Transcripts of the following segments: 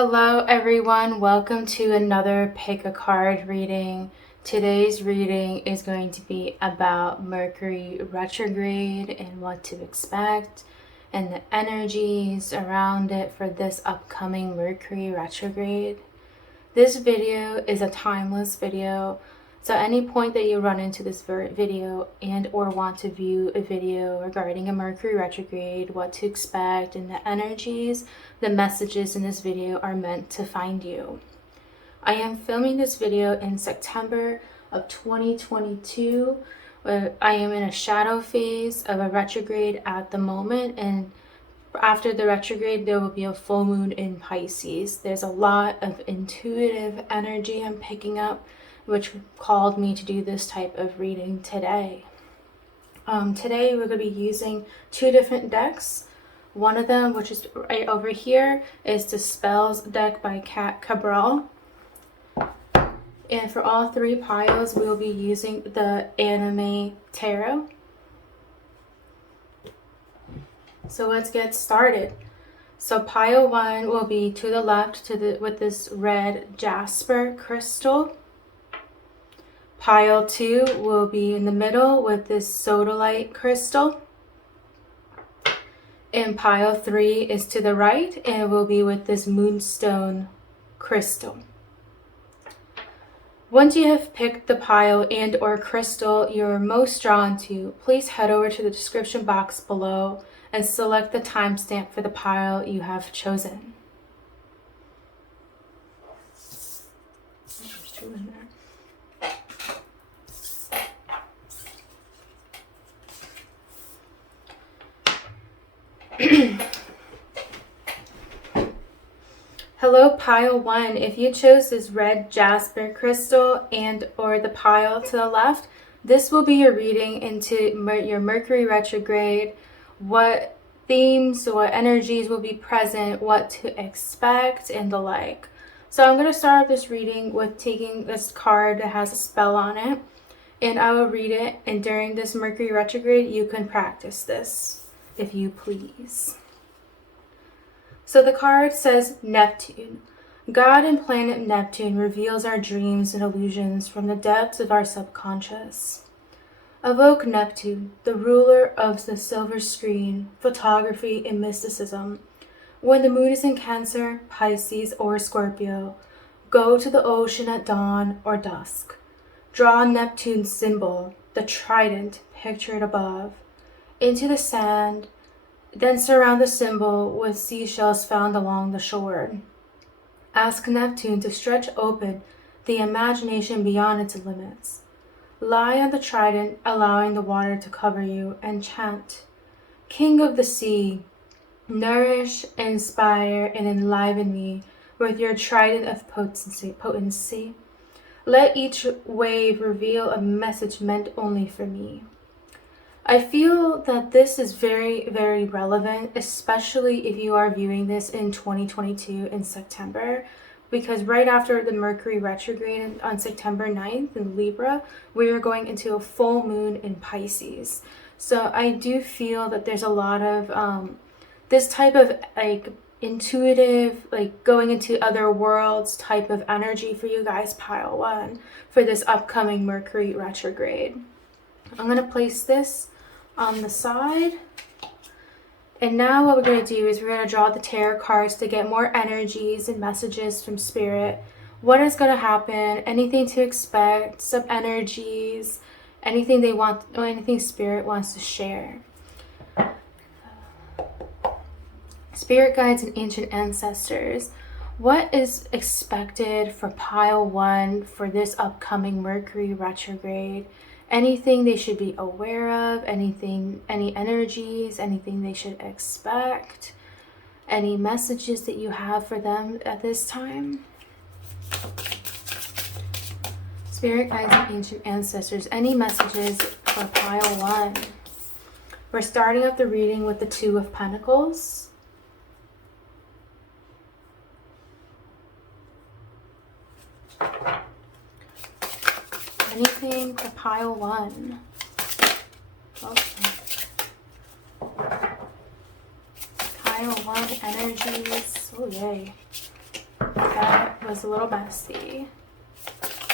Hello everyone, welcome to another pick a card reading. Today's reading is going to be about Mercury Retrograde and what to expect and the energies around it for this upcoming Mercury Retrograde. This video is a timeless video, so at any point that you run into this video and or want to view a video regarding a Mercury retrograde, what to expect, and the energies, the messages in this video are meant to find you. I am filming this video in September of 2022. I am in a shadow phase of a retrograde at the moment, and after the retrograde there will be a full moon in Pisces. There's a lot of intuitive energy I'm picking up, which called me to do this type of reading today. Today we're going to be using two different decks. One of them, which is right over here, is the Spells deck by Cabrall. And for all three piles, we'll be using the Anime Tarot. So let's get started. So pile one will be to the left with this red Jasper crystal. Pile 2 will be in the middle with this Sodalite crystal. And pile 3 is to the right and will be with this Moonstone crystal. Once you have picked the pile and or crystal you're most drawn to, please head over to the description box below and select the timestamp for the pile you have chosen. There's two in there. Hello pile 1, if you chose this red Jasper crystal and or the pile to the left, this will be your reading into your Mercury retrograde, what themes, what energies will be present, what to expect, and the like. So I'm going to start this reading with taking this card that has a spell on it, and I will read it, and during this Mercury retrograde you can practice this if you please. So the card says Neptune. God and planet Neptune reveals our dreams and illusions from the depths of our subconscious. Evoke Neptune, the ruler of the silver screen, photography, and mysticism. When the moon is in Cancer, Pisces, or Scorpio, go to the ocean at dawn or dusk. Draw Neptune's symbol, the trident pictured above, into the sand. Then surround the symbol with seashells found along the shore. Ask Neptune to stretch open the imagination beyond its limits. Lie on the trident, allowing the water to cover you, and chant, King of the sea, nourish, inspire, and enliven me with your trident of potency. Let each wave reveal a message meant only for me. I feel that this is very, very relevant, especially if you are viewing this in 2022 in September, because right after the Mercury retrograde on September 9th in Libra, we are going into a full moon in Pisces. So I do feel that there's a lot of this type of like intuitive, like going into other worlds type of energy for you guys, pile 1, for this upcoming Mercury retrograde. I'm going to place this on the side, and now what we're going to do is we're going to draw the tarot cards to get more energies and messages from spirit. What is going to happen, anything to expect, some energies, anything they want, or anything spirit wants to share. Spirit guides and ancient ancestors, what is expected for pile 1 for this upcoming Mercury retrograde? Anything they should be aware of, any energies, anything they should expect, any messages that you have for them at this time. Spirit guides and ancient ancestors, any messages for pile 1. We're starting up the reading with the 2 of Pentacles. Anything for pile 1. Okay. Pile 1 energies. Oh, yay. That was a little messy.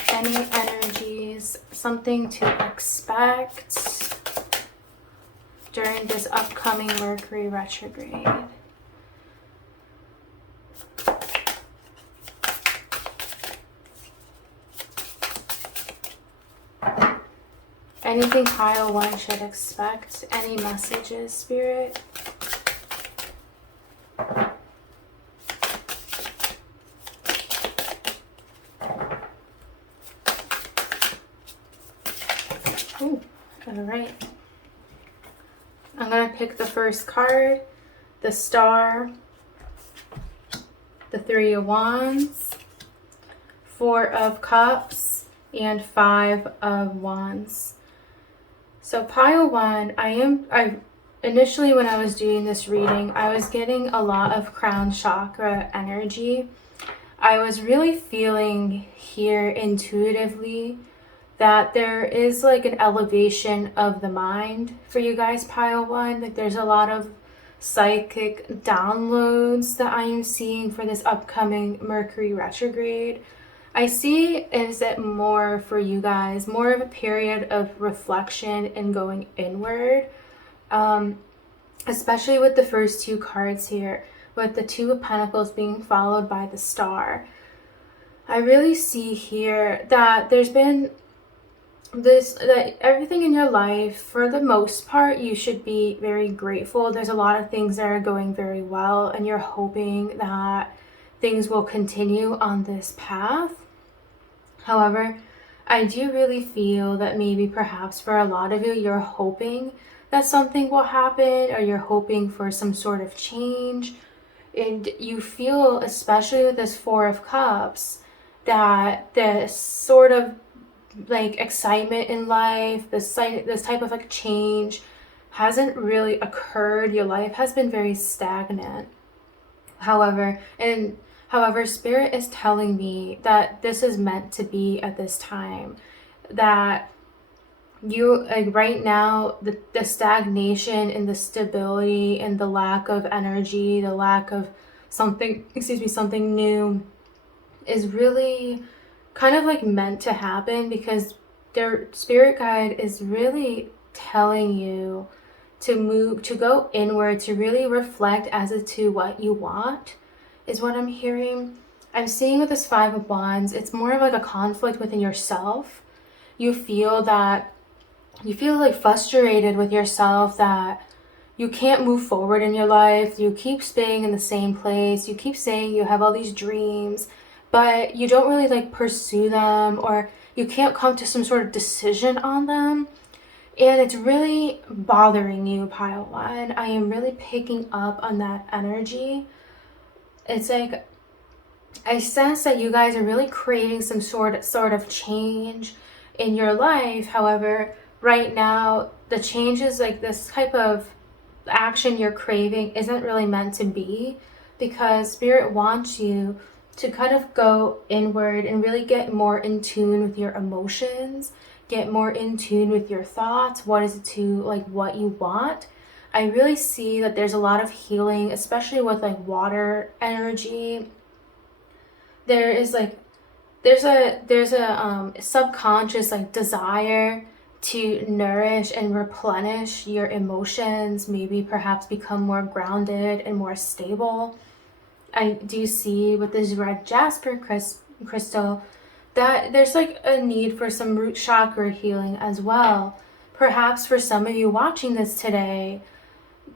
Any energies, something to expect during this upcoming Mercury retrograde. Anything pile 1 should expect. Any messages, Spirit? Ooh, all right. I'm going to pick the first card, the Star, the 3 of Wands, 4 of Cups, and 5 of Wands. So pile 1, I initially when I was doing this reading, I was getting a lot of crown chakra energy. I was really feeling here intuitively that there is like an elevation of the mind for you guys, pile 1. Like there's a lot of psychic downloads that I am seeing for this upcoming Mercury retrograde. I see is it more for you guys, more of a period of reflection and going inward, especially with the first 2 cards here, with the 2 of Pentacles being followed by the Star. I really see here that there's been that everything in your life, for the most part, you should be very grateful. There's a lot of things that are going very well, and you're hoping that things will continue on this path. However, I do really feel that maybe perhaps for a lot of you, you're hoping that something will happen, or you're hoping for some sort of change. And you feel, especially with this 4 of Cups, that this sort of like excitement in life, this type of like change hasn't really occurred. Your life has been very stagnant. However, Spirit is telling me that this is meant to be at this time. That you, like right now, the stagnation and the stability and the lack of energy, the lack of something new is really kind of like meant to happen, because their spirit guide is really telling you to move, to go inward, to really reflect as to what you want, is what I'm hearing. I'm seeing with this 5 of Wands, it's more of like a conflict within yourself. You feel like frustrated with yourself, that you can't move forward in your life. You keep staying in the same place. You keep saying you have all these dreams, but you don't really like pursue them, or you can't come to some sort of decision on them. And it's really bothering you, pile 1. I am really picking up on that energy. It's like, I sense that you guys are really creating some sort of change in your life. However, right now, the changes, like this type of action you're craving, isn't really meant to be, because Spirit wants you to kind of go inward and really get more in tune with your emotions, get more in tune with your thoughts. What is it to like what you want? I really see that there's a lot of healing, especially with like water energy. There's a subconscious like desire to nourish and replenish your emotions, maybe perhaps become more grounded and more stable. I do see with this red Jasper crystal that there's like a need for some root chakra healing as well. Perhaps for some of you watching this today,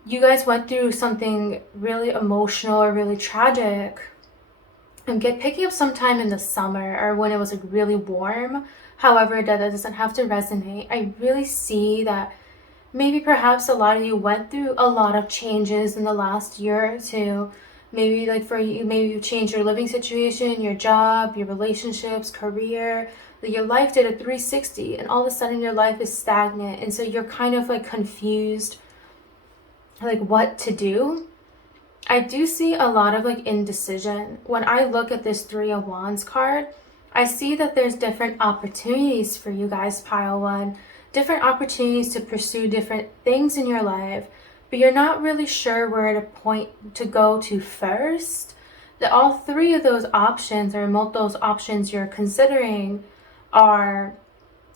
you guys went through something really emotional or really tragic, and picking up sometime in the summer or when it was like really warm. However, that doesn't have to resonate. I really see that maybe perhaps a lot of you went through a lot of changes in the last year or two. Maybe like for you, maybe you changed your living situation, your job, your relationships, career. Your life did a 360, and all of a sudden your life is stagnant, and so you're kind of like confused, like what to do. I do see a lot of like indecision. When I look at this 3 of Wands card, I see that there's different opportunities for you guys, pile 1, different opportunities to pursue different things in your life, but you're not really sure where to point to go to first. all three of those options, or those options you're considering, are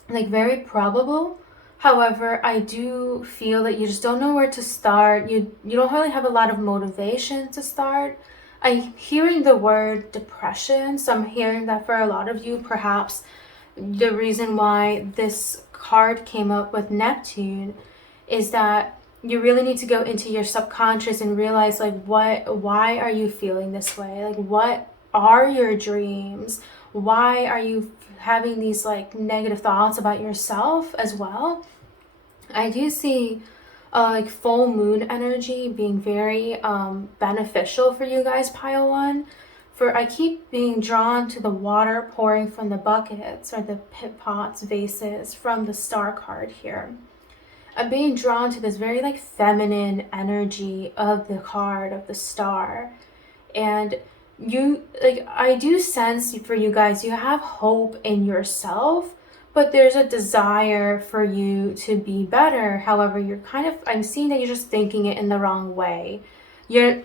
like very probable. However, I do feel that you just don't know where to start. You don't really have a lot of motivation to start. I'm hearing the word depression, so I'm hearing that for a lot of you, perhaps the reason why this card came up with Neptune is that you really need to go into your subconscious and realize, like, why are you feeling this way? Like, what are your dreams? Why are you having these like negative thoughts about yourself as well? I do see like full moon energy being very beneficial for you guys, pile one. For I keep being drawn to the water pouring from the buckets, or the pit pots, vases from the star card here. I'm being drawn to this very like feminine energy of the card of the star. And you, like, I do sense for you guys, you have hope in yourself, but there's a desire for you to be better. However, you're kind of, I'm seeing that you're just thinking it in the wrong way. You're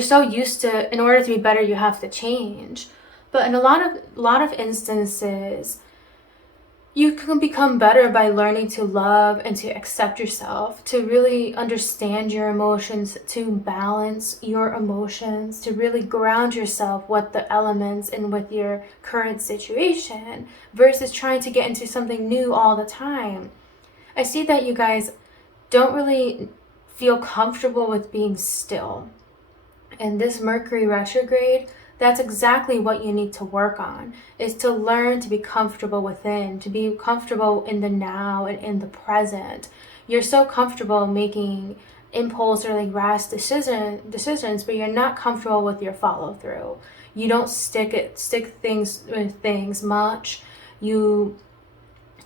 so used to, in order to be better, you have to change. But in a lot of instances, you can become better by learning to love and to accept yourself, to really understand your emotions, to balance your emotions, to really ground yourself with the elements and with your current situation, versus trying to get into something new all the time. I see that you guys don't really feel comfortable with being still. And this Mercury retrograde, that's exactly what you need to work on, is to learn to be comfortable within, to be comfortable in the now and in the present. You're so comfortable making impulse or like rash decisions, but you're not comfortable with your follow through. You don't stick things with things much. You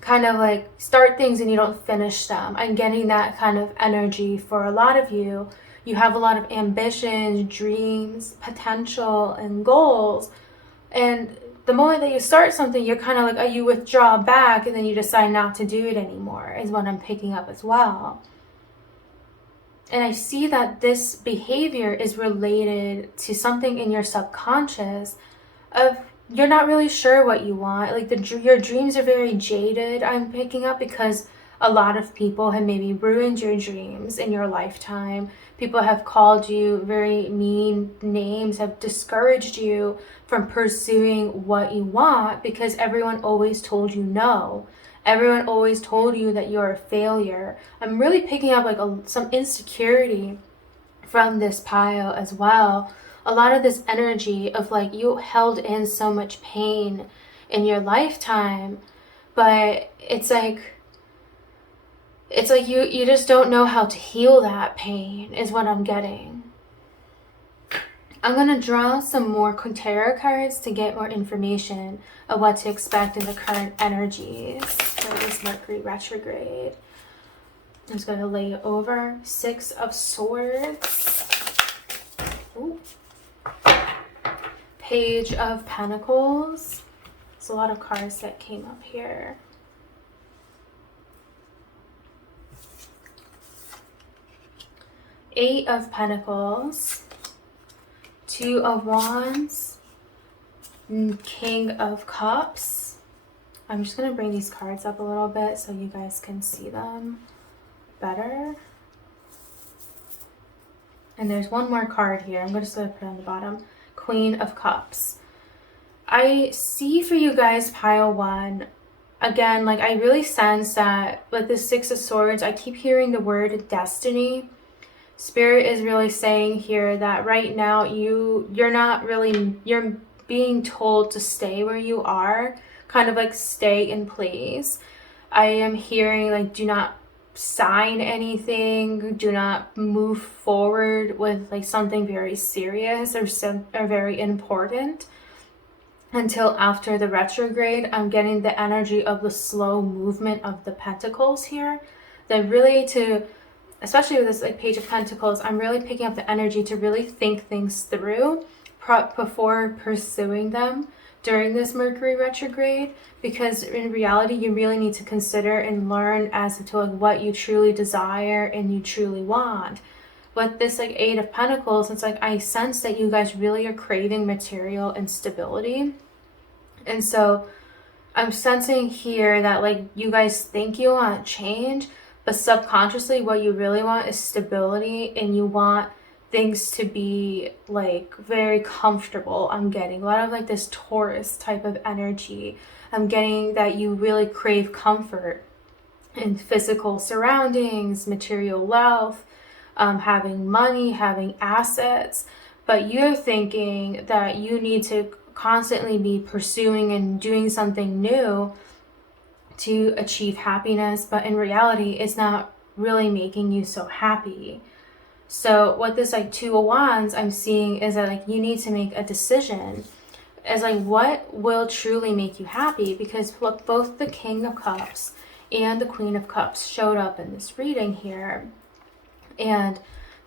kind of like start things and you don't finish them. I'm getting that kind of energy for a lot of you. You have a lot of ambitions, dreams, potential, and goals. And the moment that you start something, you're kind of like, you withdraw back and then you decide not to do it anymore, is what I'm picking up as well. And I see that this behavior is related to something in your subconscious of you're not really sure what you want. Like your dreams are very jaded, I'm picking up, because a lot of people have maybe ruined your dreams in your lifetime. People have called you very mean names, have discouraged you from pursuing what you want because everyone always told you no. Everyone always told you that you're a failure. I'm really picking up like some insecurity from this pile as well. A lot of this energy of like you held in so much pain in your lifetime, but it's like you just don't know how to heal that pain, is what I'm getting. I'm going to draw some more tarot cards to get more information of what to expect in the current energies for this Mercury retrograde. I'm just going to lay it over. 6 of Swords. Ooh. Page of Pentacles. There's a lot of cards that came up here. Eight of Pentacles, 2 of Wands, King of Cups. I'm just going to bring these cards up a little bit so you guys can see them better. And there's one more card here. I'm just going to put it on the bottom. Queen of Cups. I see for you guys, pile one, again, like I really sense that with the 6 of Swords, I keep hearing the word destiny. Spirit is really saying here that right now you're being told to stay where you are, kind of like stay in place. I am hearing like do not sign anything, do not move forward with like something very serious or very important until after the retrograde. I'm getting the energy of the slow movement of the Pentacles here, that really especially with this like Page of Pentacles, I'm really picking up the energy to really think things through before pursuing them during this Mercury retrograde, because in reality you really need to consider and learn as to like what you truly desire and you truly want. with this like Eight of Pentacles, it's like I sense that you guys really are craving material and stability. And so I'm sensing here that like you guys think you want change, but subconsciously what you really want is stability, and you want things to be like very comfortable. I'm getting a lot of like this Taurus type of energy. I'm getting that you really crave comfort in physical surroundings, material wealth, having money, having assets, but you're thinking that you need to constantly be pursuing and doing something new to achieve happiness, but in reality, it's not really making you so happy. So what this like Two of Wands I'm seeing is that like you need to make a decision as like what will truly make you happy, because look, both the King of Cups and the Queen of Cups showed up in this reading here. And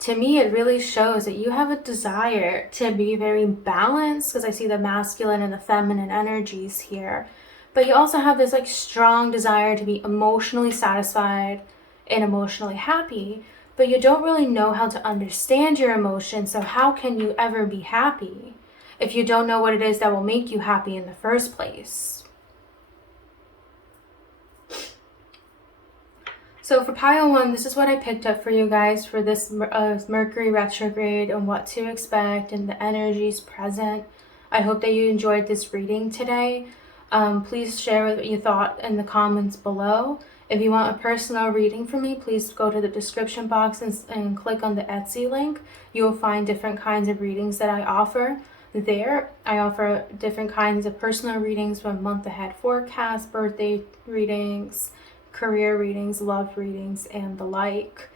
to me, it really shows that you have a desire to be very balanced, because I see the masculine and the feminine energies here. But you also have this like strong desire to be emotionally satisfied and emotionally happy, but you don't really know how to understand your emotions. So how can you ever be happy if you don't know what it is that will make you happy in the first place? So for pile 1, this is what I picked up for you guys for this Mercury retrograde and what to expect and the energies present. I hope that you enjoyed this reading today. Please share what you thought in the comments below. If you want a personal reading from me, please go to the description box and click on the Etsy link. You will find different kinds of readings that I offer there. I offer different kinds of personal readings, from month ahead forecast, birthday readings, career readings, love readings, and the like.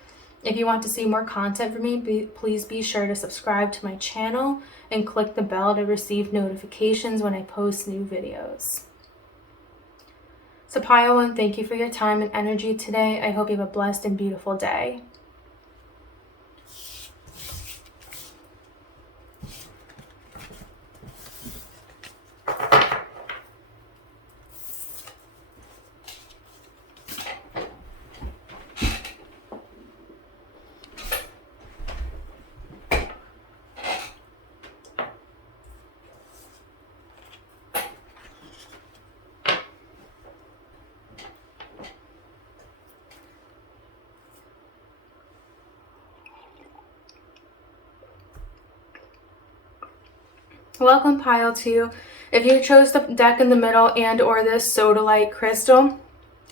If you want to see more content from me, please be sure to subscribe to my channel and click the bell to receive notifications when I post new videos. So pile 1, thank you for your time and energy today. I hope you have a blessed and beautiful day. Welcome pile 2. If you chose the deck in the middle and or this Sodalite crystal,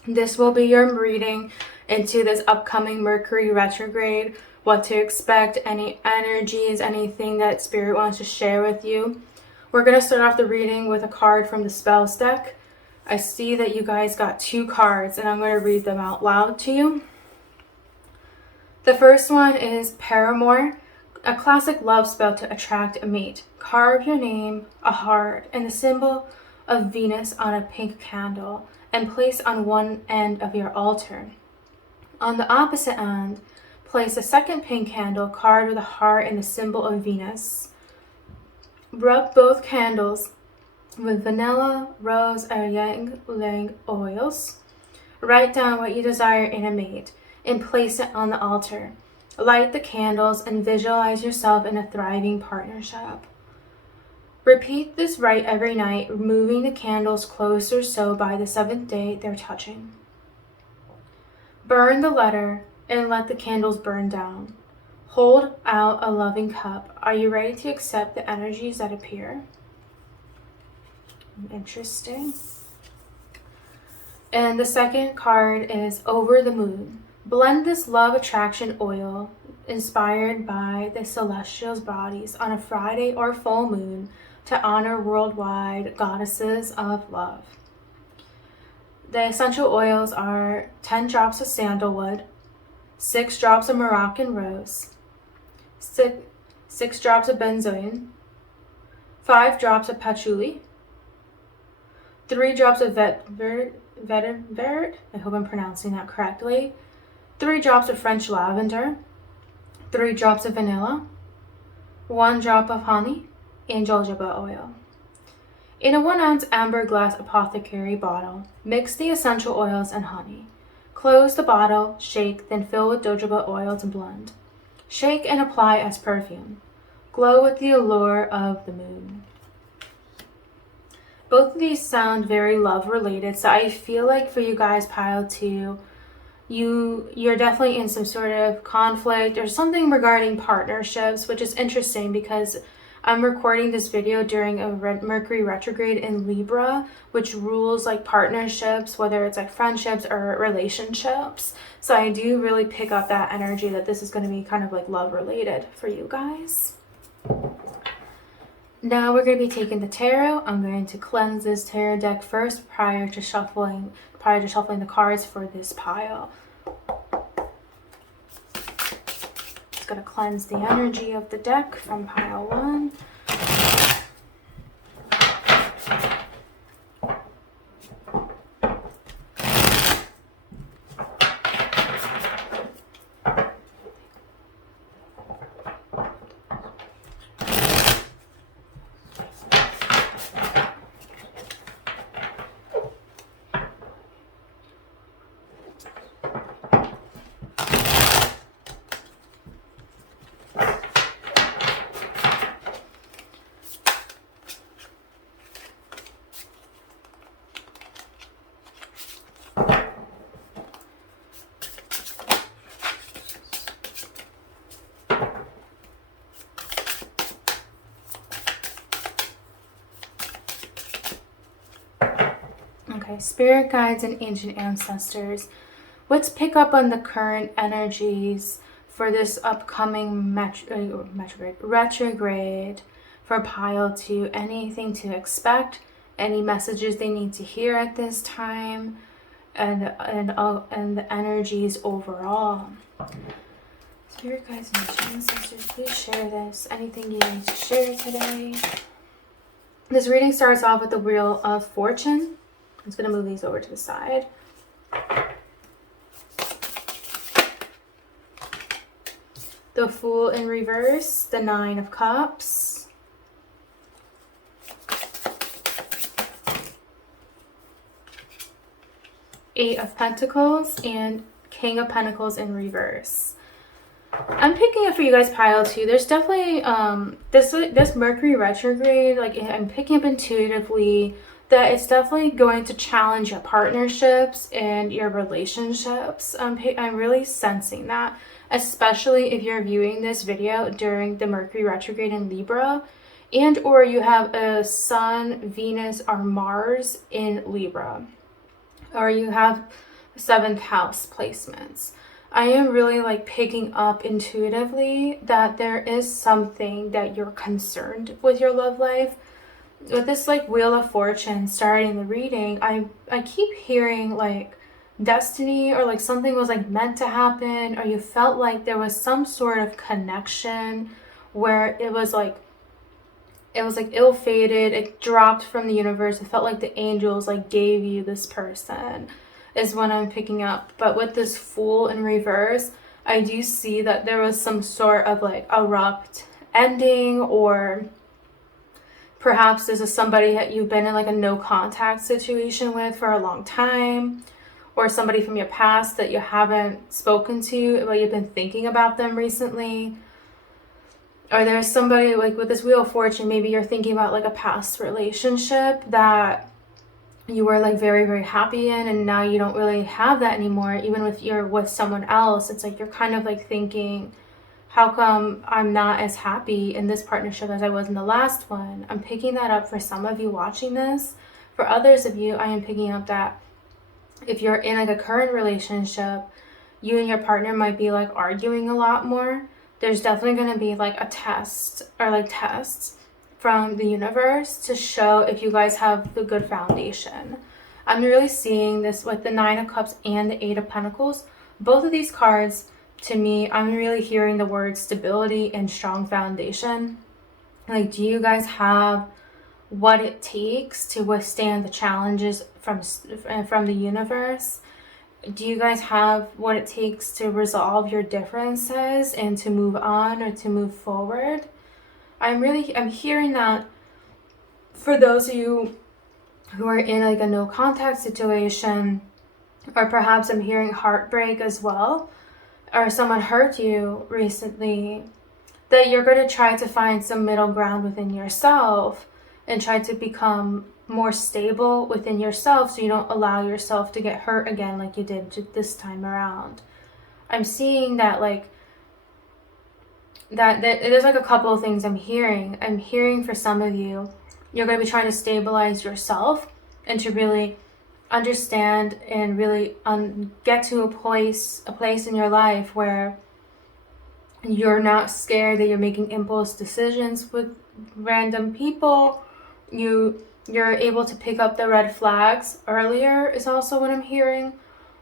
this will be your reading into this upcoming Mercury retrograde, what to expect, any energies, anything that Spirit wants to share with you. We're going to start off the reading with a card from the spells deck. I see that you guys got 2 cards, and I'm going to read them out loud to you. The first one is Paramour, a classic love spell to attract a mate. Carve your name, a heart, and the symbol of Venus on a pink candle and place on one end of your altar. On the opposite end, place a second pink candle carved with a heart and the symbol of Venus. Rub both candles with vanilla, rose, and ylang ylang oils. Write down what you desire in a mate and place it on the altar. Light the candles and visualize yourself in a thriving partnership. Repeat this rite every night, removing the candles closer so by the 7th day they're touching. Burn the letter and let the candles burn down. Hold out a loving cup. Are you ready to accept the energies that appear? Interesting. And the second card is Over the Moon. Blend this love attraction oil inspired by the celestial bodies on a Friday or full moon to honor worldwide goddesses of love. The essential oils are 10 drops of sandalwood, 6 drops of Moroccan rose, 6 drops of benzoin, 5 drops of patchouli, 3 drops of vetiver, I hope I'm pronouncing that correctly, 3 drops of French lavender, 3 drops of vanilla, 1 drop of honey, and jojoba oil. In a 1 ounce amber glass apothecary bottle, mix the essential oils and honey. Close the bottle, shake, then fill with jojoba oil to blend. Shake and apply as perfume. Glow with the allure of the moon. Both of these sound very love related, so I feel like for you guys, pile 2, you're definitely in some sort of conflict or something regarding partnerships, which is interesting because I'm recording this video during a Mercury retrograde in Libra, which rules like partnerships, whether it's like friendships or relationships. So I do really pick up that energy that this is going to be kind of like love related for you guys. Now we're going to be taking the tarot. I'm going to cleanse this tarot deck first prior to shuffling the cards for this pile. Just going to cleanse the energy of the deck from pile 1. Okay, spirit guides and ancient ancestors. Let's pick up on the current energies for this upcoming retrograde for pile 2. Anything to expect, any messages they need to hear at this time, and the energies overall. Spirit guides and ancient ancestors, please share this. Anything you need to share today. This reading starts off with the Wheel of Fortune. I'm just going to move these over to the side. The Fool in reverse, the 9 of Cups, Eight of Pentacles, and King of Pentacles in reverse. I'm picking up for you guys pile 2. There's definitely this Mercury retrograde, like I'm picking up intuitively that it's definitely going to challenge your partnerships and your relationships. I'm really sensing that, especially if you're viewing this video during the Mercury retrograde in Libra, and or you have a Sun, Venus, or Mars in Libra, or you have 7th house placements. I am really like picking up intuitively that there is something that you're concerned with your love life. With this like Wheel of Fortune starting the reading, I keep hearing like destiny, or like something was like meant to happen, or you felt like there was some sort of connection where it was like ill-fated, it dropped from the universe. It felt like the angels like gave you this person, is what I'm picking up. But with this Fool in reverse, I do see that there was some sort of like abrupt ending, or perhaps this is somebody that you've been in like a no contact situation with for a long time, or somebody from your past that you haven't spoken to, but you've been thinking about them recently. Or there's somebody like with this Wheel of Fortune, maybe you're thinking about like a past relationship that you were like very, very happy in, and now you don't really have that anymore. Even if you're with someone else, it's like you're kind of like thinking, how come I'm not as happy in this partnership as I was in the last one? I'm picking that up for some of you watching this. For others of you, I am picking up that if you're in like a current relationship, you and your partner might be like arguing a lot more. There's definitely going to be like a test, or like tests from the universe to show if you guys have the good foundation. I'm really seeing this with the 9 of Cups and the 8 of Pentacles. Both of these cards, to me, I'm really hearing the word stability and strong foundation. Like, do you guys have what it takes to withstand the challenges from the universe? Do you guys have what it takes to resolve your differences and to move on or to move forward? I'm hearing that for those of you who are in like a no contact situation, or perhaps I'm hearing heartbreak as well. or someone hurt you recently, that you're going to try to find some middle ground within yourself and try to become more stable within yourself so you don't allow yourself to get hurt again like you did this time around. I'm seeing that that there's like a couple of things I'm hearing. I'm hearing for some of you, you're going to be trying to stabilize yourself and to really understand and really get to a place in your life where you're not scared that you're making impulse decisions with random people. You're able to pick up the red flags earlier is also what I'm hearing.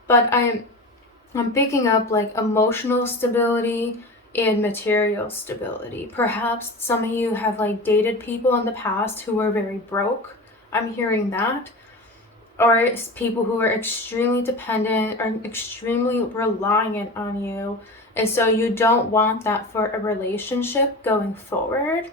But I'm picking up like emotional stability and material stability. Perhaps some of you have like dated people in the past who were very broke. I'm hearing that. Or it's people who are extremely dependent or extremely reliant on you. And so you don't want that for a relationship going forward.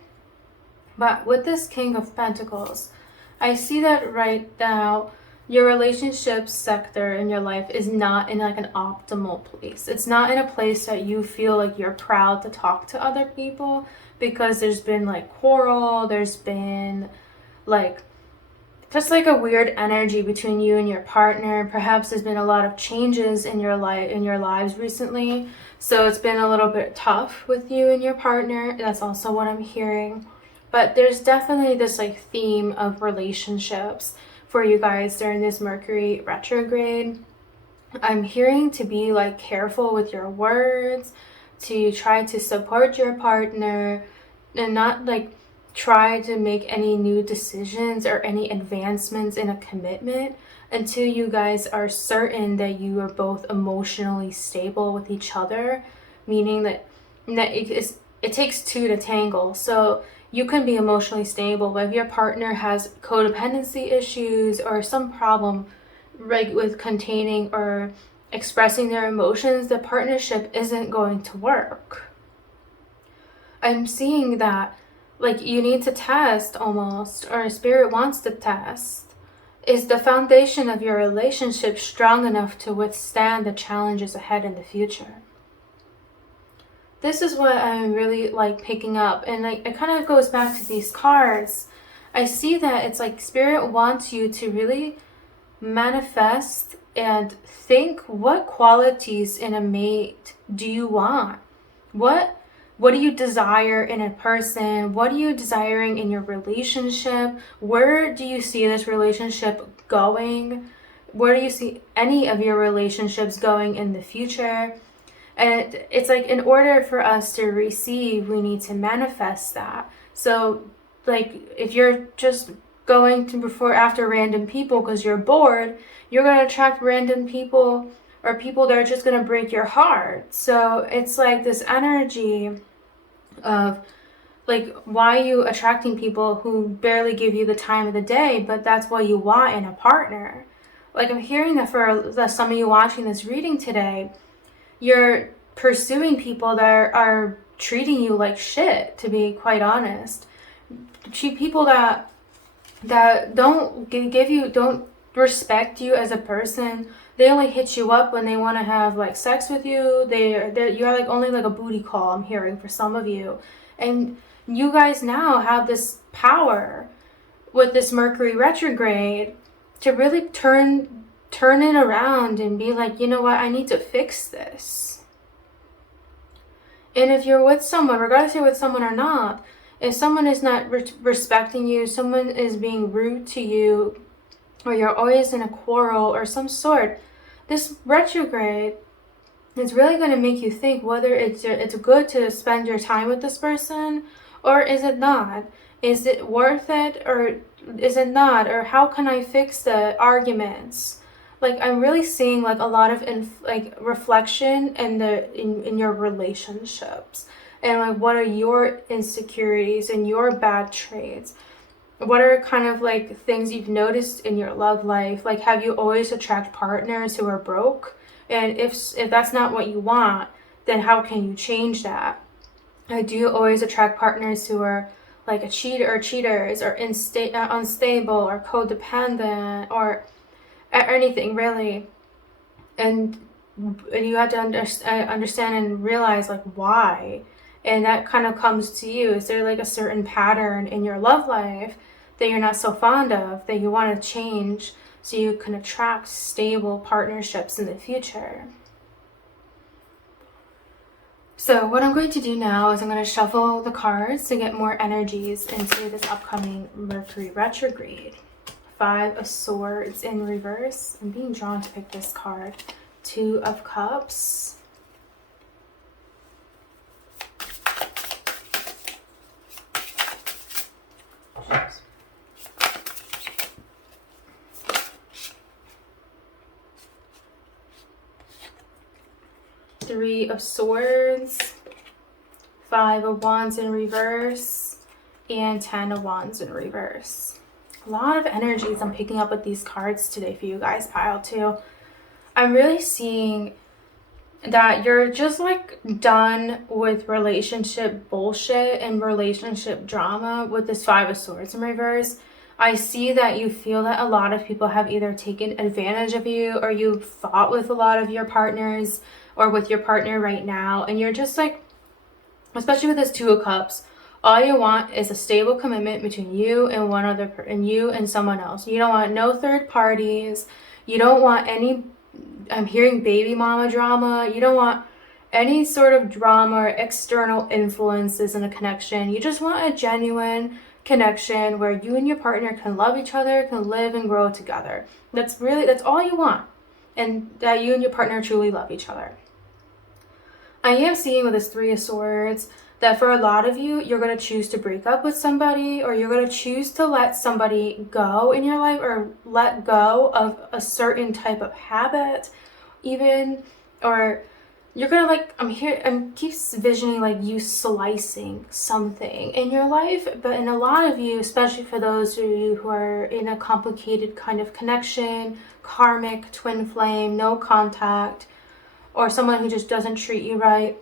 But with this King of Pentacles, I see that right now your relationship sector in your life is not in like an optimal place. It's not in a place that you feel like you're proud to talk to other people, because there's been like quarrel, there's been like just like a weird energy between you and your partner. Perhaps there's been a lot of changes in your lives recently, so it's been a little bit tough with you and your partner. That's also what I'm hearing. But there's definitely this like theme of relationships for you guys during this Mercury retrograde. I'm hearing to be like careful with your words, to try to support your partner and not like try to make any new decisions or any advancements in a commitment until you guys are certain that you are both emotionally stable with each other, meaning that it takes two to tangle. So you can be emotionally stable, but if your partner has codependency issues or some problem like with containing or expressing their emotions, the partnership isn't going to work. I'm seeing that like you need to test almost, or spirit wants to test, is the foundation of your relationship strong enough to withstand the challenges ahead in the future? This is what I'm really like picking up, and like it kind of goes back to these cards. I see that it's like spirit wants you to really manifest and think, what qualities in a mate do you want? What do you desire in a person? What are you desiring in your relationship? Where do you see this relationship going? Where do you see any of your relationships going in the future? And it's like in order for us to receive, we need to manifest that. So like if you're just going to before after random people because you're bored, you're going to attract random people or people that are just going to break your heart. So it's like this energy of like, why are you attracting people who barely give you the time of the day, but that's what you want in a partner? Like I'm hearing that for some of you watching this reading today, you're pursuing people that are treating you like shit, to be quite honest. People that don't respect you as a person. They only hit you up when they want to have like sex with you. You're like only like a booty call, I'm hearing for some of you. And you guys now have this power with this Mercury retrograde to really turn it around and be like, you know what, I need to fix this. And if you're with someone, regardless if you're with someone or not, if someone is not respecting you, someone is being rude to you, or you're always in a quarrel or some sort, this retrograde is really going to make you think whether it's good to spend your time with this person or is it not? Is it worth it or is it not? Or how can I fix the arguments? Like I'm really seeing like a lot of reflection in your relationships, and like what are your insecurities and your bad traits? What are kind of like things you've noticed in your love life? Like, have you always attract partners who are broke? And if that's not what you want, then how can you change that? Do you always attract partners who are like a cheater or cheaters or unstable or codependent or anything really? And you have to understand and realize like why. And that kind of comes to you. Is there like a certain pattern in your love life that you're not so fond of, that you want to change so you can attract stable partnerships in the future? So what I'm going to do now is I'm going to shuffle the cards to get more energies into this upcoming Mercury retrograde. 5 of Swords in reverse. I'm being drawn to pick this card. 2 of Cups. Three of Swords, 5 of Wands in reverse, and 10 of Wands in reverse. A lot of energies I'm picking up with these cards today for you guys, pile 2. I'm really seeing that you're just like done with relationship bullshit and relationship drama with this 5 of Swords in reverse. I see that you feel that a lot of people have either taken advantage of you, or you've fought with a lot of your partners, or with your partner right now, and you're just like, especially with this 2 of Cups, all you want is a stable commitment between you and one other and you and someone else. You don't want no third parties. You don't want any, I'm hearing baby mama drama. You don't want any sort of drama or external influences in a connection. You just want a genuine connection where you and your partner can love each other, can live and grow together. That's all you want, and that you and your partner truly love each other. I am seeing with this 3 of Swords that for a lot of you, you're going to choose to break up with somebody, or you're going to choose to let somebody go in your life, or let go of a certain type of habit even, or you're going to like, I'm keeps visioning like you slicing something in your life. But in a lot of you, especially for those of you who are in a complicated kind of connection, karmic, twin flame, no contact, or someone who just doesn't treat you right,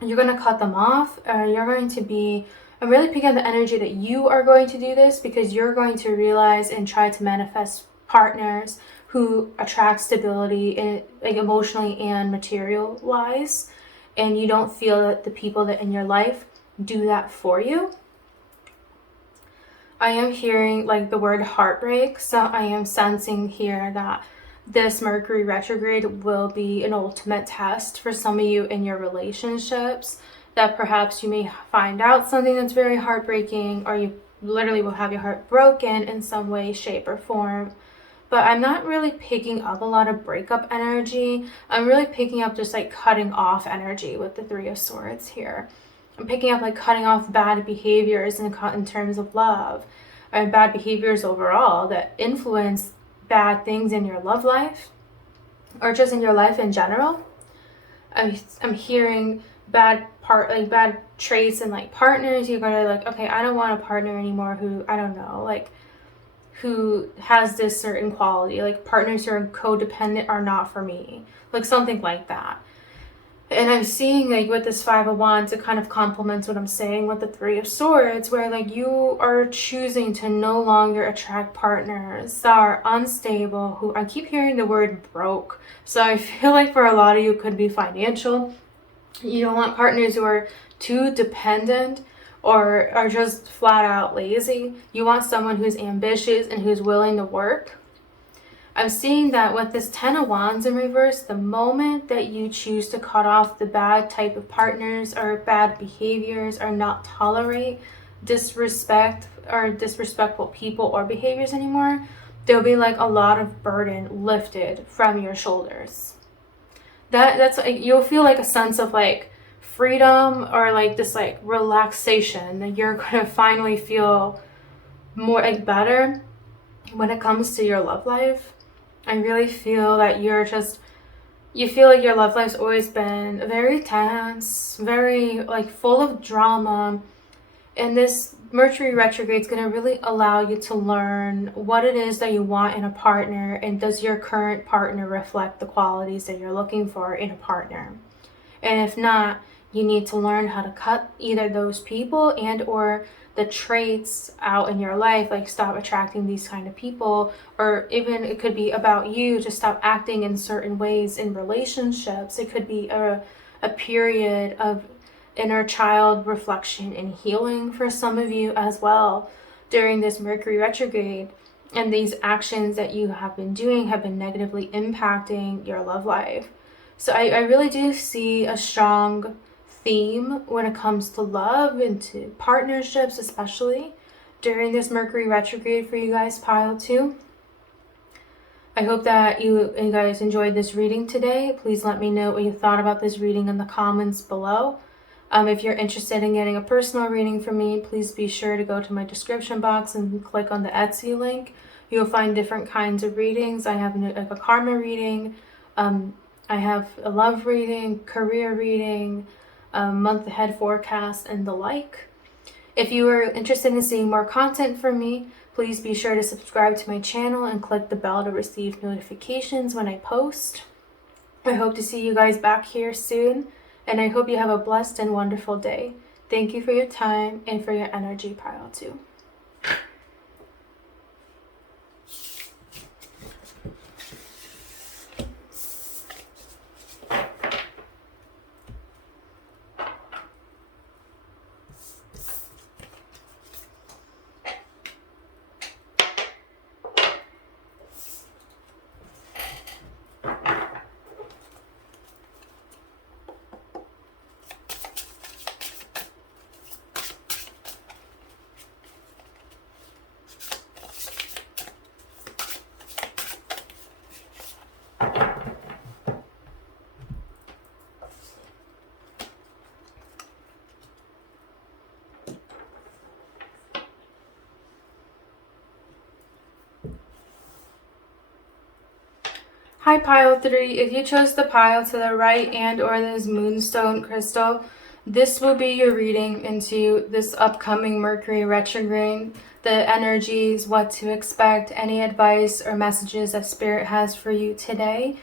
you're going to cut them off, or you're going to be, I'm really picking up the energy that you are going to do this because you're going to realize and try to manifest partners who attract stability, in, like emotionally and material wise, and you don't feel that the people that in your life do that for you. I am hearing like the word heartbreak, so I am sensing here that this Mercury retrograde will be an ultimate test for some of you in your relationships, that perhaps you may find out something that's very heartbreaking, or you literally will have your heart broken in some way, shape, or form. But I'm not really picking up a lot of breakup energy. I'm really picking up just like cutting off energy with the 3 of Swords here. I'm picking up like cutting off bad behaviors in terms of love, and bad behaviors overall that influence bad things in your love life, or just in your life in general. I'm hearing bad traits and like partners. You're gonna like, okay, I don't want a partner anymore who, I don't know, like who has this certain quality, like partners who are codependent are not for me, like something like that. And I'm seeing like with this 5 of Wands, it kind of complements what I'm saying with the 3 of Swords, where like you are choosing to no longer attract partners that are unstable, who, I keep hearing the word broke. So I feel like for a lot of you it could be financial. You don't want partners who are too dependent or are just flat out lazy. You want someone who's ambitious and who's willing to work. I'm seeing that with this 10 of Wands in reverse, the moment that you choose to cut off the bad type of partners or bad behaviors, or not tolerate disrespect or disrespectful people or behaviors anymore, there'll be like a lot of burden lifted from your shoulders. That's like, you'll feel like a sense of like freedom, or like this like relaxation, that you're gonna finally feel more like better when it comes to your love life. I really feel that you feel like your love life's always been very tense, very like full of drama, and this Mercury retrograde is going to really allow you to learn what it is that you want in a partner, and does your current partner reflect the qualities that you're looking for in a partner. And if not, you need to learn how to cut either those people and or the traits out in your life, like stop attracting these kind of people, or even it could be about you to stop acting in certain ways in relationships. It could be a period of inner child reflection and healing for some of you as well during this Mercury retrograde. And these actions that you have been doing have been negatively impacting your love life. So I really do see a strong theme when it comes to love and to partnerships, especially during this Mercury retrograde for you guys, pile 2. I hope that you guys enjoyed this reading today. Please let me know what you thought about this reading in the comments below. If you're interested in getting a personal reading from me, please be sure to go to my description box and click on the Etsy link. You'll find different kinds of readings. I have a karma reading, I have a love reading, career reading, month ahead forecast, and the like. If you are interested in seeing more content from me, please be sure to subscribe to my channel and click the bell to receive notifications when I post. I hope to see you guys back here soon, and I hope you have a blessed and wonderful day. Thank you for your time and for your energy, pile 2. Hi pile 3, if you chose the pile to the right and or this Moonstone crystal, this will be your reading into this upcoming Mercury retrograde, the energies, what to expect, any advice or messages that Spirit has for you today.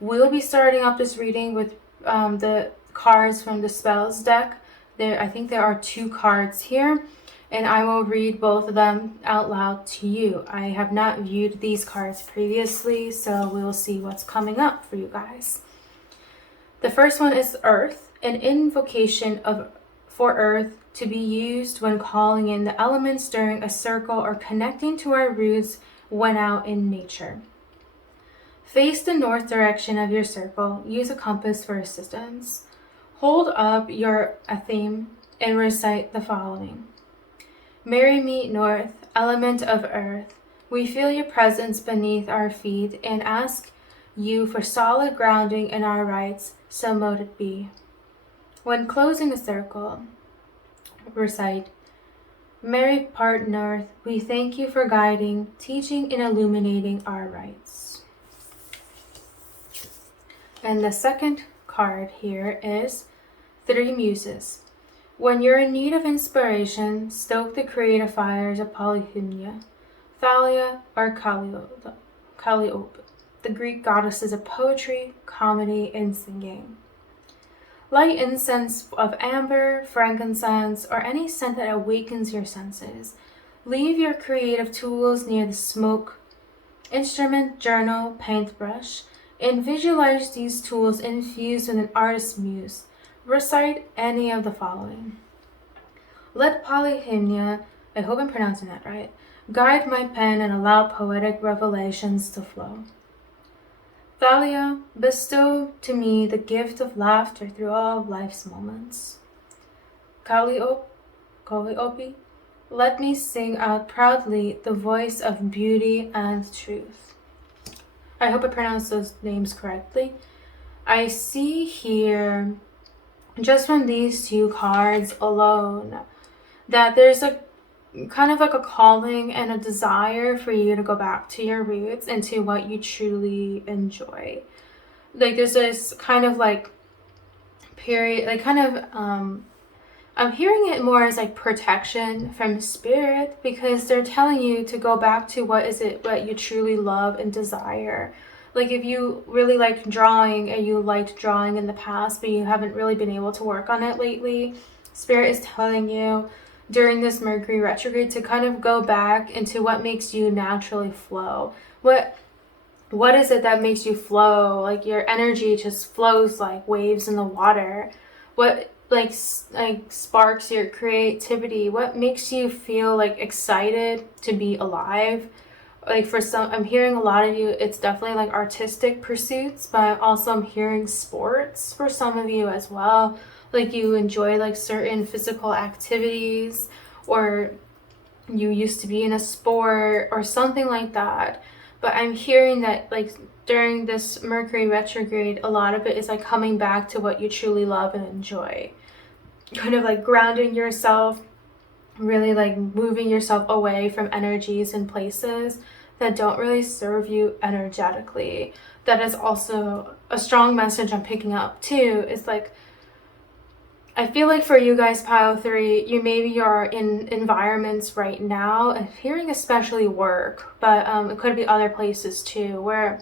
We'll be starting off this reading with the cards from the spells deck. I think there are 2 cards here, and I will read both of them out loud to you. I have not viewed these cards previously, so we'll see what's coming up for you guys. The first one is Earth, an invocation for Earth to be used when calling in the elements during a circle or connecting to our roots when out in nature. Face the north direction of your circle. Use a compass for assistance. Hold up your theme and recite the following. Marry me, North, element of Earth. We feel your presence beneath our feet and ask you for solid grounding in our rights, so mote it be. When closing a circle, recite, Mary part North, we thank you for guiding, teaching, and illuminating our rights. And the second card here is 3 Muses. When you're in need of inspiration, stoke the creative fires of Polyhymnia, Thalia, or Calliope, the Greek goddesses of poetry, comedy, and singing. Light incense of amber, frankincense, or any scent that awakens your senses. Leave your creative tools near the smoke, instrument, journal, paintbrush, and visualize these tools infused with an artist's muse. Recite any of the following. Let Polyhymnia, I hope I'm pronouncing that right, guide my pen and allow poetic revelations to flow. Thalia, bestow to me the gift of laughter through all of life's moments. Calliope, let me sing out proudly the voice of beauty and truth. I hope I pronounced those names correctly. I see here, just from these 2 cards alone, that there's a kind of like a calling and a desire for you to go back to your roots and to what you truly enjoy. Like there's this kind of like period, like kind of I'm hearing it more as like protection from Spirit, because they're telling you to go back to what you truly love and desire. Like if you really like drawing and you liked drawing in the past, but you haven't really been able to work on it lately, Spirit is telling you during this Mercury retrograde to kind of go back into what makes you naturally flow. What is it that makes you flow? Like your energy just flows like waves in the water. What like sparks your creativity? What makes you feel like excited to be alive? Like for some, I'm hearing a lot of you, it's definitely like artistic pursuits, but also I'm hearing sports for some of you as well. Like you enjoy like certain physical activities, or you used to be in a sport or something like that. But I'm hearing that like during this Mercury retrograde, a lot of it is like coming back to what you truly love and enjoy. Kind of like grounding yourself, really like moving yourself away from energies and places that don't really serve you energetically. That is also a strong message I'm picking up too. Is like, I feel like for you guys, Pile 3, you maybe are in environments right now, and hearing especially work, but it could be other places too, where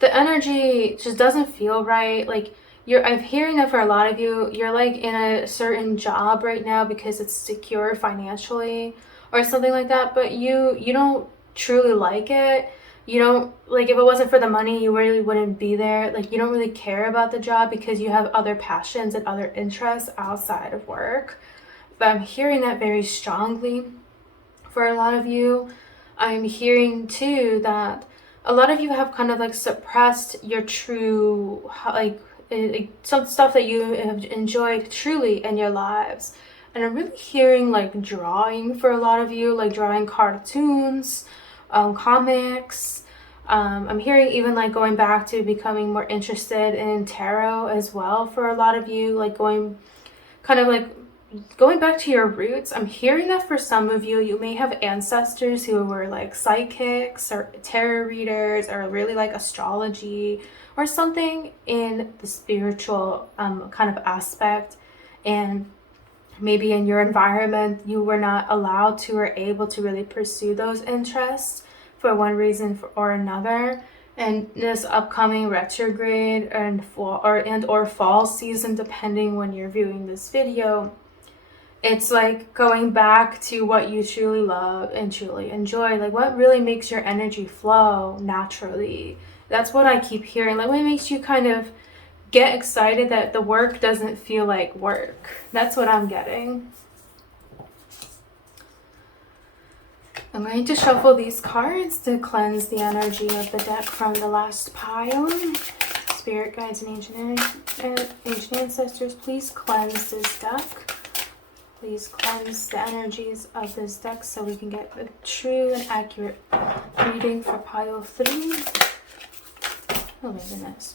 the energy just doesn't feel right. Like I'm hearing that for a lot of you, you're like in a certain job right now because it's secure financially or something like that, but you don't truly like it. You don't like, if it wasn't for the money, you really wouldn't be there. Like you don't really care about the job because you have other passions and other interests outside of work. But I'm hearing that very strongly for a lot of you. I'm hearing too that a lot of you have kind of like suppressed your true, like some stuff that you have enjoyed truly in your lives. And I'm really hearing like drawing for a lot of you, like drawing cartoons, comics. I'm hearing even like going back to becoming more interested in tarot as well for a lot of you, like going back to your roots. I'm hearing that for some of you, you may have ancestors who were like psychics or tarot readers or really like astrology or something in the spiritual kind of aspect. And maybe in your environment, you were not allowed to or able to really pursue those interests for one reason or another. And this upcoming retrograde and fall season, depending when you're viewing this video, it's like going back to what you truly love and truly enjoy. Like what really makes your energy flow naturally. That's what I keep hearing. Like what makes you kind of get excited that the work doesn't feel like work. That's what I'm getting. I'm going to shuffle these cards to cleanse the energy of the deck from the last pile. Spirit guides and ancient ancestors, please cleanse this deck. Please cleanse the energies of this deck so we can get a true and accurate reading for pile 3. Oh my goodness.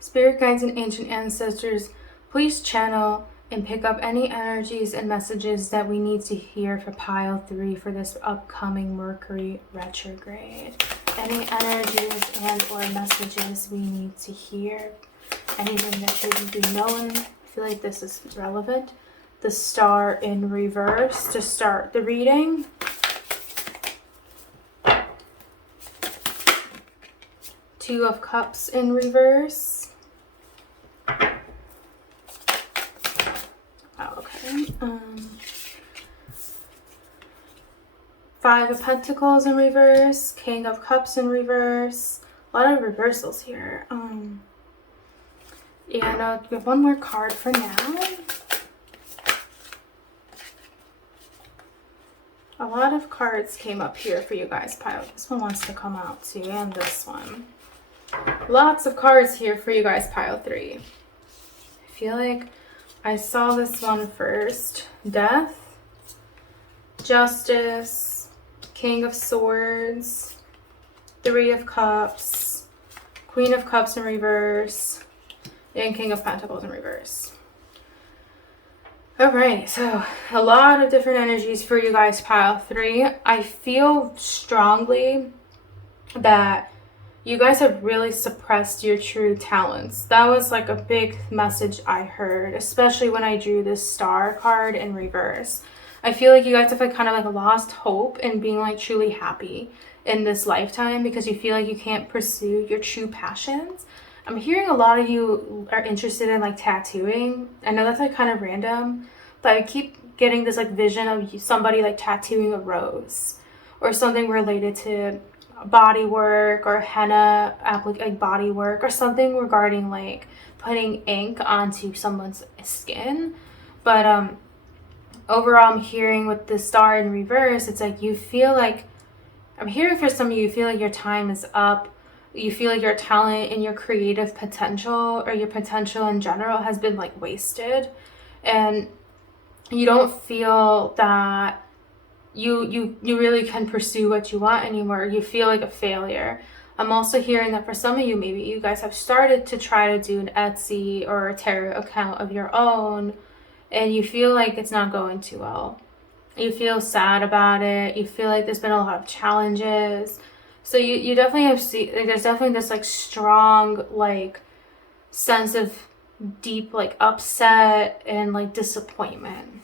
Spirit guides and ancient ancestors, please channel and pick up any energies and messages that we need to hear for pile 3 for this upcoming Mercury retrograde. Any energies and or messages we need to hear. Anything that shouldn't be known. I feel like this is relevant. The Star in reverse to start the reading. Two of Cups in reverse. Five of Pentacles in reverse, King of Cups in reverse. A lot of reversals here. And we have one more card for now. A lot of cards came up here for you guys, pile. This one wants to come out too, and this one. Lots of cards here for you guys, pile 3. I feel like I saw this one first. Death, Justice, King of Swords, Three of Cups, Queen of Cups in reverse, and King of Pentacles in reverse. All right, so a lot of different energies for you guys, pile 3. I feel strongly that you guys have really suppressed your true talents. That was like a big message I heard, especially when I drew this star card in reverse. I feel like you guys have like kind of like lost hope in being like truly happy in this lifetime because you feel like you can't pursue your true passions. I'm hearing a lot of you are interested in like tattooing. I know that's like kind of random, but I keep getting this like vision of somebody like tattooing a rose or something related to body work or henna like body work or something regarding like putting ink onto someone's skin. But overall, I'm hearing with the star in reverse, it's like you feel like, I'm hearing for some of you feel like your time is up. You feel like your talent and your creative potential or your potential in general has been like wasted, and you don't feel that you really can pursue what you want anymore. You feel like a failure. I'm also hearing that for some of you, maybe you guys have started to try to do an Etsy or a tarot account of your own, and you feel like it's not going too well. You feel sad about it. You feel like there's been a lot of challenges. So you definitely have like, there's definitely this like strong like sense of deep like upset and like disappointment.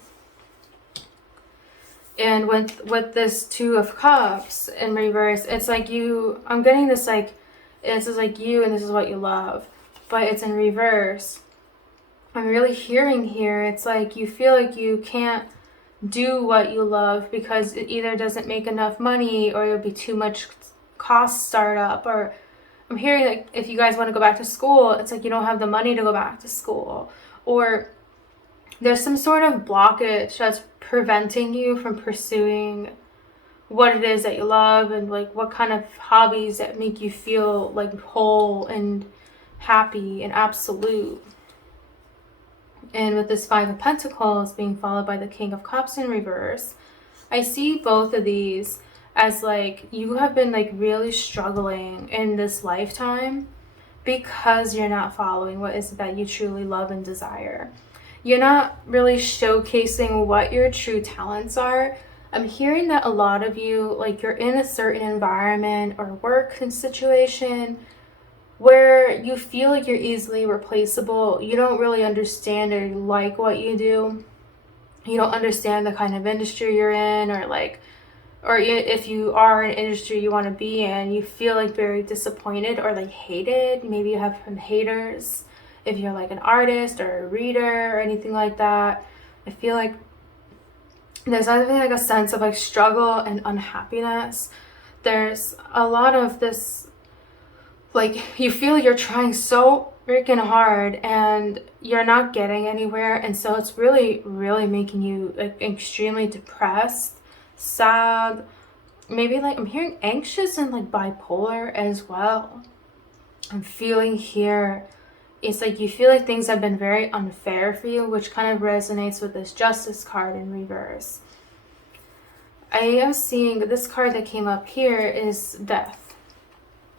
And with this 2 of Cups in reverse, it's like I'm getting this like, this is like you and this is what you love, but it's in reverse. I'm really hearing here, it's like you feel like you can't do what you love because it either doesn't make enough money or it'll be too much cost startup. Or I'm hearing like if you guys want to go back to school, it's like you don't have the money to go back to school, or there's some sort of blockage that's preventing you from pursuing what it is that you love and like what kind of hobbies that make you feel like whole and happy and absolute. And with this 5 of Pentacles being followed by the King of Cups in reverse, I see both of these as like you have been like really struggling in this lifetime because you're not following what is it that you truly love and desire. You're not really showcasing what your true talents are. I'm hearing that a lot of you, like you're in a certain environment or work situation where you feel like you're easily replaceable. You don't really understand or like what you do. You don't understand the kind of industry you're in, or like, or if you are an industry you want to be in, you feel like very disappointed or like hated. Maybe you have some haters. If you're like an artist or a reader or anything like that, I feel like there's either like a sense of like struggle and unhappiness. There's a lot of this, like you feel you're trying so freaking hard and you're not getting anywhere, and so it's really making you like extremely depressed, sad, maybe like I'm hearing anxious and like bipolar as well. I'm feeling here it's like you feel like things have been very unfair for you, which kind of resonates with this Justice card in reverse. I am seeing this card that came up here is Death.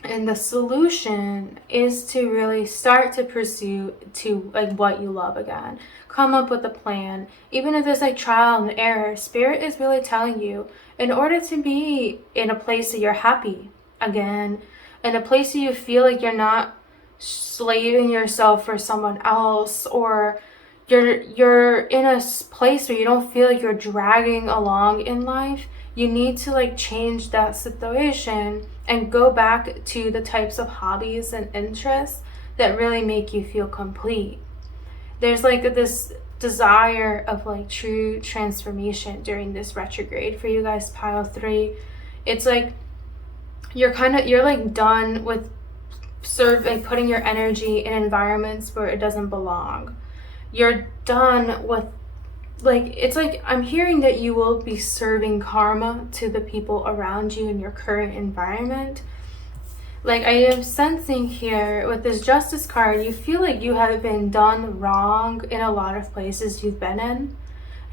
And the solution is to really start to pursue to like what you love again. Come up with a plan. Even if there's like trial and error, Spirit is really telling you, in order to be in a place that you're happy again, in a place that you feel like you're not slaving yourself for someone else, or you're in a place where you don't feel like you're dragging along in life, you need to like change that situation and go back to the types of hobbies and interests that really make you feel complete. There's like this desire of like true transformation during this retrograde for you guys, pile 3. It's like you're like done with putting your energy in environments where it doesn't belong. You're done with like, it's like I'm hearing that you will be serving karma to the people around you in your current environment. Like I am sensing here with this Justice card, you feel like you have been done wrong in a lot of places you've been in,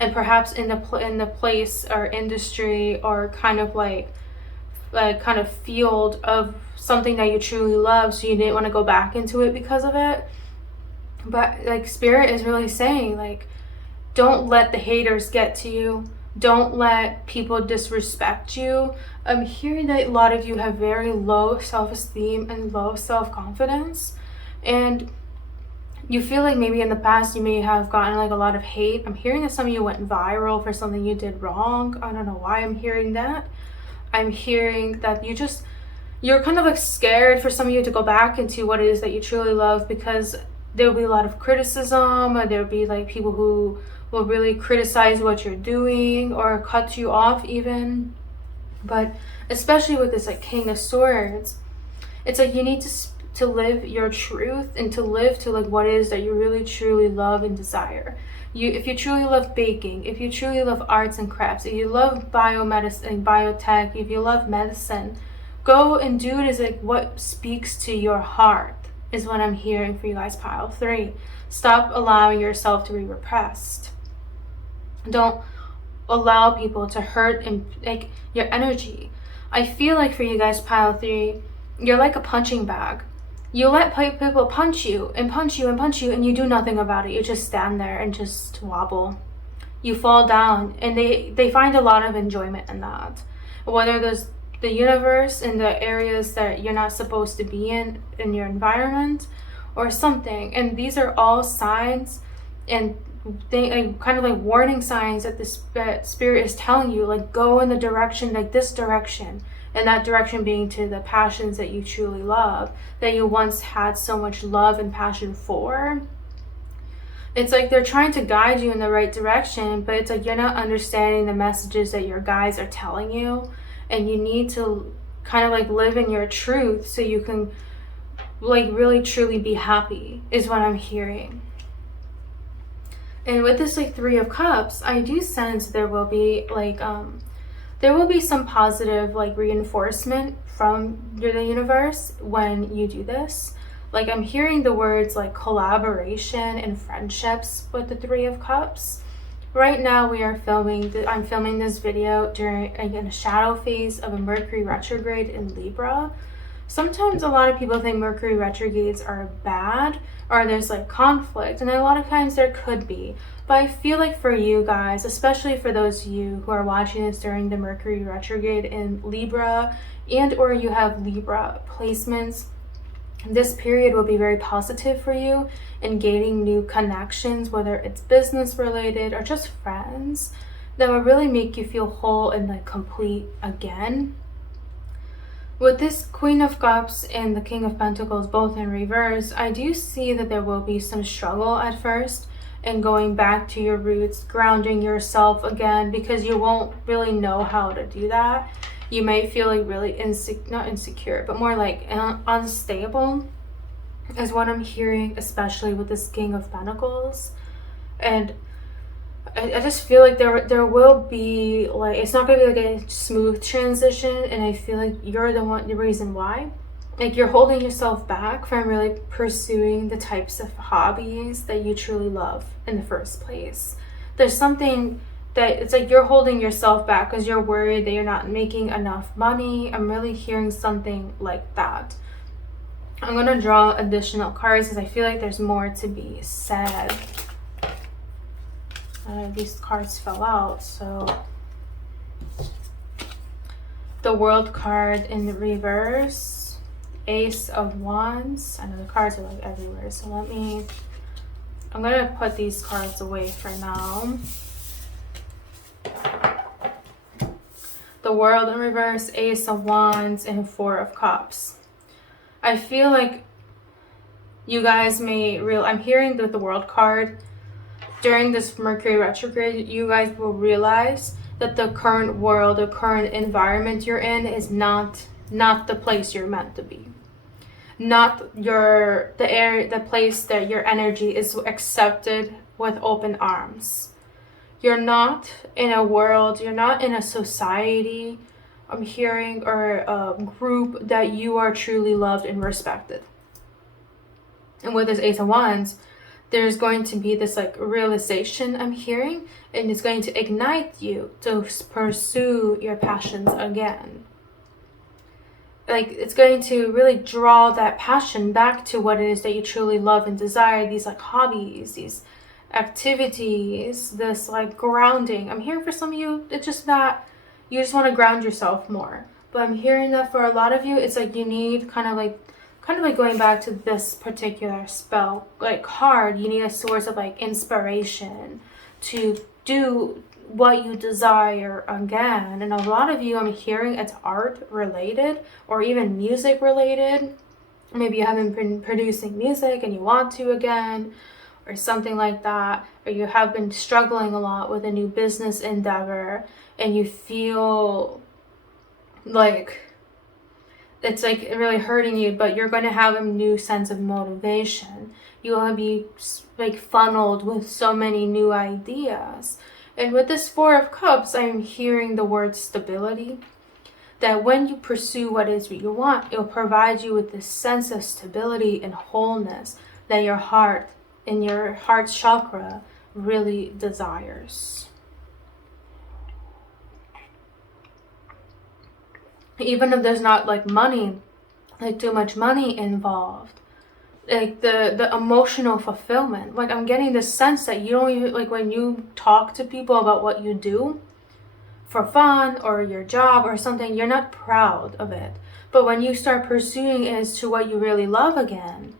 and perhaps in the place or industry or kind of like kind of field of something that you truly love, so you didn't want to go back into it because of it. But like Spirit is really saying, like, Don't let the haters get to you. Don't let people disrespect you. I'm hearing that a lot of you have very low self-esteem and low self-confidence, and you feel like maybe in the past you may have gotten like a lot of hate. I'm hearing that some of you went viral for something you did wrong. I don't know why I'm hearing that. I'm hearing that you're kind of like scared for some of you to go back into what it is that you truly love, because there'll be a lot of criticism, or there'll be like people who will really criticize what you're doing or cut you off even. But especially with this like King of Swords, it's like you need to live your truth and to live to like what it is that you really truly love and desire. If you truly love baking, if you truly love arts and crafts, if you love biomedicine, biotech, if you love medicine, go and do it as like what speaks to your heart is what I'm hearing for you guys, pile 3. Stop allowing yourself to be repressed. Don't allow people to hurt and like your energy. I feel like for you guys, pile 3, you're like a punching bag. You let people punch you and punch you and punch you, and you do nothing about it. You just stand there and just wobble. You fall down, and they find a lot of enjoyment in that. Whether there's the universe in the areas that you're not supposed to be in your environment or something. And these are all signs and kind of like warning signs that the spirit is telling you, like, go in the direction, like this direction. And that direction being to the passions that you truly love, that you once had so much love and passion for. It's like they're trying to guide you in the right direction, but it's like you're not understanding the messages that your guides are telling you. And you need to kind of like live in your truth so you can like really truly be happy, is what I'm hearing. And with this like 3 of Cups, I do sense there will be like there will be some positive like reinforcement from the universe when you do this. Like I'm hearing the words like collaboration and friendships with the 3 of Cups. Right now we are I'm filming this video during a shadow phase of a Mercury retrograde in Libra. Sometimes a lot of people think Mercury retrogrades are bad or there's like conflict, and a lot of times there could be. But I feel like for you guys, especially for those of you who are watching this during the Mercury retrograde in Libra, and or you have Libra placements, this period will be very positive for you in gaining new connections, whether it's business related or just friends, that will really make you feel whole and like complete again. With this Queen of Cups and the King of Pentacles both in reverse, I do see that there will be some struggle at first in going back to your roots, grounding yourself again, because you won't really know how to do that. You may feel like really not insecure, but more like unstable is what I'm hearing, especially with this King of Pentacles. And I just feel like there will be like, it's not going to be like a smooth transition, and I feel like you're the reason why. Like you're holding yourself back from really pursuing the types of hobbies that you truly love in the first place. There's something that it's like you're holding yourself back because you're worried that you're not making enough money. I'm really hearing something like that. I'm going to draw additional cards because I feel like there's more to be said. These cards fell out, so the World card in the reverse, Ace of Wands. I know the cards are like everywhere, so I'm gonna put these cards away for now. The World in reverse, Ace of Wands, and 4 of Cups. I feel like you guys I'm hearing that the World card, during this Mercury retrograde, you guys will realize that the current world, the current environment you're in is not the place you're meant to be. Not the place that your energy is accepted with open arms. You're not in a world, you're not in a society, I'm hearing, or a group that you are truly loved and respected. And with this Ace of Wands, there's going to be this like realization I'm hearing, and it's going to ignite you to pursue your passions again. Like it's going to really draw that passion back to what it is that you truly love and desire, these like hobbies, activities, this like grounding. I'm hearing for some of you, it's just that you just want to ground yourself more. But I'm hearing that for a lot of you, it's like you need kind of like going back to this particular spell, like card, you need a source of like inspiration to do what you desire again. And a lot of you, I'm hearing it's art related or even music related. Maybe you haven't been producing music and you want to again, or something like that, or you have been struggling a lot with a new business endeavor and you feel like it's like really hurting you, but you're going to have a new sense of motivation. You will be like funneled with so many new ideas. And with this Four of Cups, I'm hearing the word stability. That when you pursue what is what you want, it'll provide you with this sense of stability and wholeness that your heart and your heart chakra really desires. Even if there's not like money, like too much money involved, like the emotional fulfillment, like I'm getting the sense that you don't even, like when you talk to people about what you do for fun or your job or something, you're not proud of it. But when you start pursuing it as to what you really love again,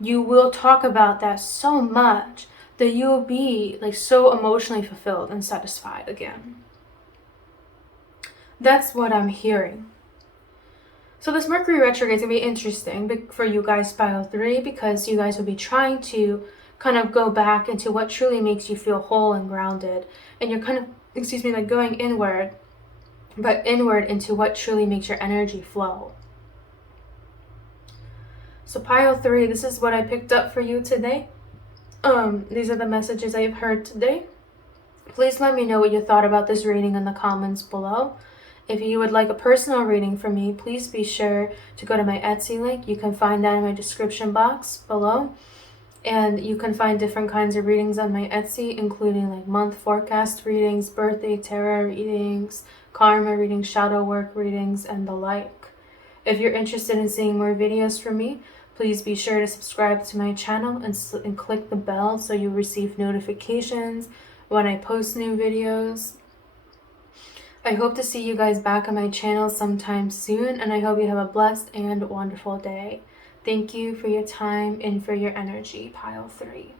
you will talk about that so much that you'll be like so emotionally fulfilled and satisfied again. That's what I'm hearing. So this Mercury retrograde is going to be interesting for you guys, pile 3, because you guys will be trying to kind of go back into what truly makes you feel whole and grounded. And you're kind of, like going inward, but inward into what truly makes your energy flow. So pile 3, this is what I picked up for you today. These are the messages I've heard today. Please let me know what you thought about this reading in the comments below. If you would like a personal reading from me, please be sure to go to my Etsy link. You can find that in my description box below. And you can find different kinds of readings on my Etsy, including like month forecast readings, birthday tarot readings, karma readings, shadow work readings, and the like. If you're interested in seeing more videos from me, please be sure to subscribe to my channel and click the bell so you receive notifications when I post new videos. I hope to see you guys back on my channel sometime soon, and I hope you have a blessed and wonderful day. Thank you for your time and for your energy, pile 3.